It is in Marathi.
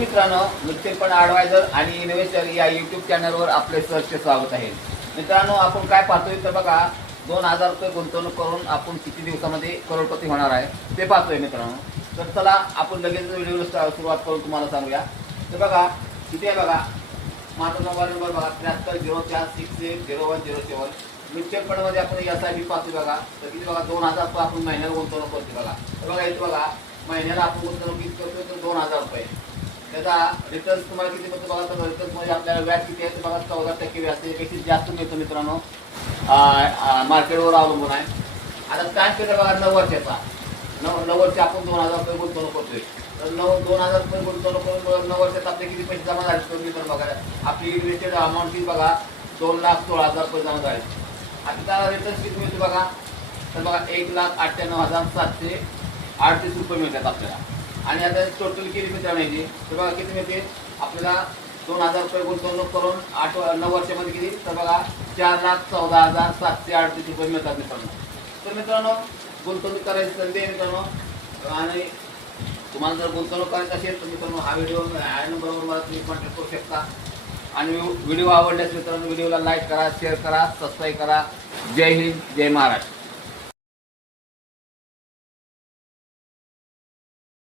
मित्रांनो, म्युच्युअल फंड ॲडवायझर आणि इन्व्हेस्टर या यूट्यूब चॅनलवर आपले सहर्ष स्वागत आहे. मित्रांनो, आपण काय पाहतोय तर बघा, 2000 रुपये गुंतवणूक करून आपण किती दिवसामध्ये करोडपती होणार आहे ते पाहतोय मित्रांनो. तर चला आपण लगेच व्हिडिओला सुरुवात करून तुम्हाला सांगूया. तर बघा किती आहे बघा, माझा मोबाईल नंबर बघा 7304660107. म्युच्युअल फंडमध्ये आपण SIP पाहतोय बघा. तर किती बघा 2000 रुपये आपण महिन्याला गुंतवणूक करतो बघा. तर बघा इथे बघा, महिन्याला आपण गुंतवणूक किती करतो तर 2000 रुपये. त्याचा रिटर्न तुम्हाला किती मिळतो बघा. तर रिटर्नमध्ये आपल्याला व्याज किती आहे तर बघा 14% व्याज पेक्षा जास्त मिळतो मित्रांनो. मार्केटवर अवलंबून आहे. आता काय केलं बघा 9 वर्षाचा 9 वर्ष आपण 2000 रुपये गुंतवणूक करतोय. तर 2000 रुपये गुंतवणूक करून 9 वर्षात आपले किती पैसे जमा झाले तर मित्रांनो बघा, आपली इन्व्हेस्टेड अमाऊंट किती बघा 2,16,000 रुपये जमा झाले. आता त्याला रिटर्न किती मिळतो बघा. तर बघा 1,98,738 रुपये मिळतात आपल्याला. आणि आता टोटल केली मित्रांनो याची तर बघा किती मिळते आपल्याला. 2000 रुपये गुंतवणूक करून 9 वर्षामध्ये किती तर बघा 4,14,738 रुपये मिळतात मित्रांनो. तर मित्रांनो, गुंतवणूक करायची संधी आहे मित्रांनो. आणि तुम्हाला जर गुंतवणूक करायची असेल तर मित्रांनो हा व्हिडिओ नंबरवर मला तुम्ही कॉन्टॅक्ट करू शकता. आणि व्हिडिओ आवडल्यास मित्रांनो व्हिडिओला लाईक करा, शेअर करा, सबस्क्राईब करा. जय हिंद, जय महाराष्ट्र.